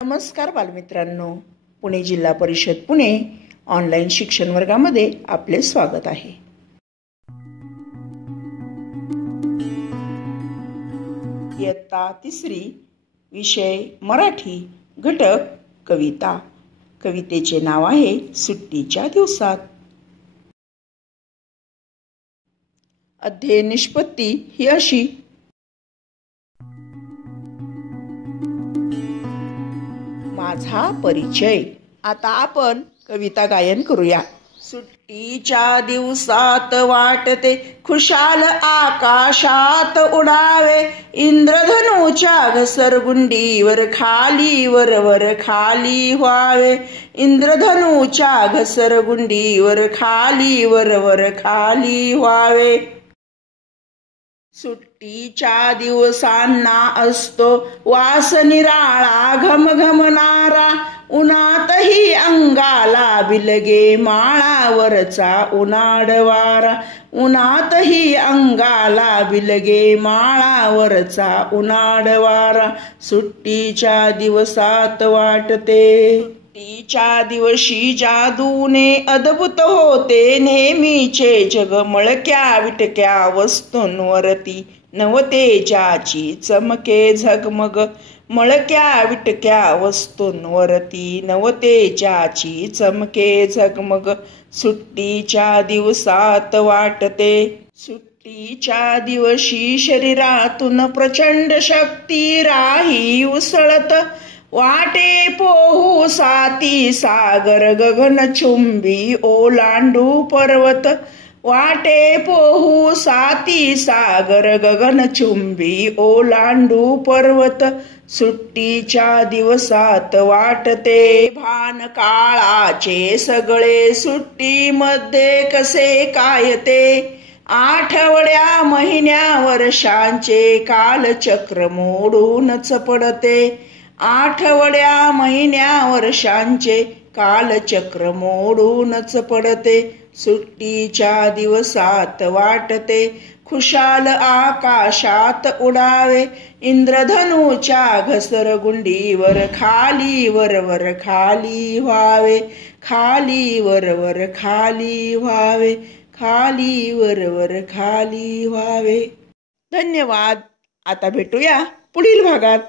नमस्कार बालमित्रांनो, पुणे जिल्हा परिषद पुणे ऑनलाईन शिक्षण वर्गामध्ये आपले स्वागत आहे। इयत्ता तिसरी, विषय मराठी, घटक कविता। कवितेचे नाव आहे सुट्टीच्या दिवसात। अध्ययन निष्पत्ती ही अशी: माझा परिचय। आता आपण कविता गायन करूया। सुट्टीच्या दिवसात वाटते खुशाल आकाशात उडावे, इंद्रधनुच्या घसरगुंडीवर खाली वर खाली व्हावे, इंद्रधनुच्या घसरगुंडीवर खाली वर खाली व्हावे। सुट्टीच्या दिवसांना असतो वास निराळा घमघमणारा, उन्हातही अंगाला बिलगे माळावरचा उन्हाळ वारा, उन्हातही अंगाला बिलगे माळावरचा उन्हाळ वारा, सुट्टीच्या दिवसात वाटते। सुट्टीच्या दिवशी जादूने अद्भुत होते नेहमीचे जग, मळक्या विटक्या वस्तूंवरती नवते ज्याची चमके झगमग, मळक्या विटक्या वस्तूंवरती नवते ज्याची चमके झगमग, सुट्टीच्या दिवसात वाटते। सुट्टीच्या दिवशी शरीरातून प्रचंड शक्ती राही उसळत, वाटे पोहू साती सागर गगनचुंबी ओलांडू पर्वत, वाटे पोहू साती सागर गगनचुंबी ओलांडू पर्वत, सुट्टीच्या दिवसात वाटते। भान काळाचे सगळे सुट्टीमध्ये कसे काय ते, आठवड्या महिन्या वर्षांचे कालचक्र मोडूनच पडते, आठवड्या महिन्या वर्षांचे कालचक्र मोडूनच पडते, सुट्टीच्या दिवसात वाटते खुशाल आकाशात उडावे, इंद्रधनुच्या घसरगुंडीवर खाली वर खाली व्हावे, खाली वर खाली व्हावे, खाली वर खाली व्हावे। धन्यवाद। आता भेटूया पुढील भागात।